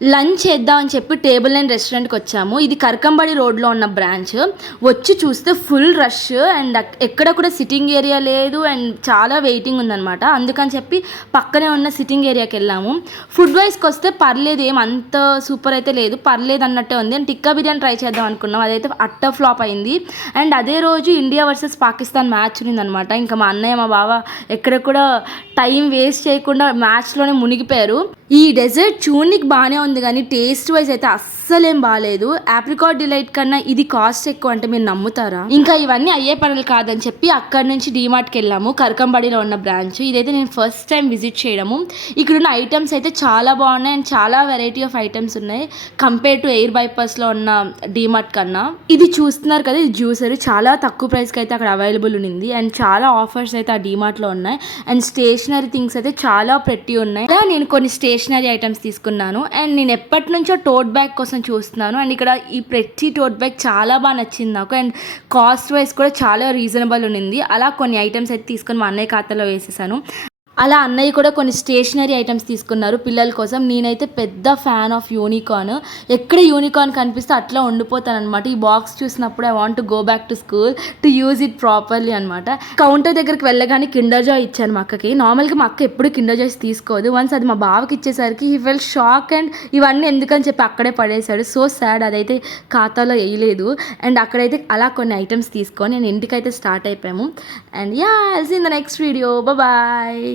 Lunch చేద్దామని చెప్పి table nine రెస్టారెంట్కి వచ్చాము. ఇది కరకంబడి రోడ్లో ఉన్న బ్రాంచ్. వచ్చి చూస్తే ఫుల్ రష్ అండ్ ఎక్కడ కూడా సిట్టింగ్ ఏరియా లేదు అండ్ చాలా వెయిటింగ్ ఉందన్నమాట. అందుకని చెప్పి పక్కనే ఉన్న సిట్టింగ్ ఏరియాకి వెళ్ళాము. ఫుడ్ వైస్కి వస్తే పర్లేదు, ఏం అంత సూపర్ అయితే లేదు, పర్లేదు అన్నట్టే ఉంది. అండ్ టిక్కా బిర్యానీ ట్రై చేద్దాం అనుకున్నాం, అదైతే అట్టర్ ఫ్లాప్ అయింది. అండ్ అదే రోజు ఇండియా వర్సెస్ పాకిస్తాన్ మ్యాచ్ ఉందన్నమాట. ఇంకా మా అన్నయ్య మా బావ ఎక్కడ కూడా టైం వేస్ట్ చేయకుండా మ్యాచ్లోనే మునిగిపోయారు. ఈ డెజర్ట్ చూడనికి బాగానే ఉంది కానీ టేస్ట్ వైజ్ అయితే అస్సలేం బాగాలేదు. ఆప్రికాట్ డిలైట్ కన్నా ఇది కాస్ట్ ఎక్కువ అంటే మీరు నమ్ముతారా? ఇంకా ఇవన్నీ అయ్యే పనులు కాదని చెప్పి అక్కడి నుంచి డీమార్ట్కి వెళ్ళాము, కరకంబడిలో ఉన్న బ్రాంచ్. ఇదైతే నేను ఫస్ట్ టైం విజిట్ చేయడము. ఇక్కడున్న ఐటమ్స్ అయితే చాలా బాగున్నాయి అండ్ చాలా వెరైటీ ఆఫ్ ఐటమ్స్ ఉన్నాయి కంపేర్ టు ఎయిర్ బైపాస్లో ఉన్న డీమార్ట్ కన్నా. ఇది చూస్తున్నారు కదా, ఇది జ్యూసర్ చాలా తక్కువ ప్రైస్కి అయితే అక్కడ అవైలబుల్ ఉంది అండ్ చాలా ఆఫర్స్ అయితే ఆ డీమార్ట్లో ఉన్నాయి. అండ్ స్టేషనరీ థింగ్స్ అయితే చాలా పెట్టి ఉన్నాయి. నేను కొన్ని స్టేషనరీ ఐటమ్స్ తీసుకున్నాను అండ్ నేను ఎప్పటి నుంచో టోట్ బ్యాగ్ కోసం చూస్తున్నాను. అండ్ ఇక్కడ ఈ ప్రతి టోట్ బ్యాగ్ చాలా బాగా నచ్చింది నాకు అండ్ కాస్ట్ వైజ్ కూడా చాలా రీజనబుల్ ఉంది. అలా కొన్ని ఐటమ్స్ అయితే తీసుకొని మా అన్నయ్య ఖాతాలో వేసేసాను. అలా అన్నయ్య కూడా కొన్ని స్టేషనరీ ఐటమ్స్ తీసుకున్నారు పిల్లల కోసం. నేనైతే పెద్ద ఫ్యాన్ ఆఫ్ యూనికార్న్. ఎక్కడ యూనికార్న్ కనిపిస్తే అట్లా ఉండిపోతాను అనమాట. ఈ బాక్స్ చూసినప్పుడు I want to go back to school to use it properly అనమాట. కౌంటర్ దగ్గరికి వెళ్ళగానే కిండర్ జాయ్ ఇచ్చాను మా అక్కకి. నార్మల్గా మా అక్క ఎప్పుడు కిండర్ జాయ్స్ తీసుకోదు. వన్స్ అది మా బావకి ఇచ్చేసరికి హీ ఫెల్ షాక్ అండ్ ఇవన్నీ ఎందుకని చెప్పి అక్కడే పడేశాడు. సో సాడ్, అదైతే ఖాతాలో వేయలేదు. అండ్ అక్కడైతే అలా కొన్ని ఐటమ్స్ తీసుకొని నేను ఇంటికైతే స్టార్ట్ అయిపోయాము. And yeah, I'll see in the next video. Bye.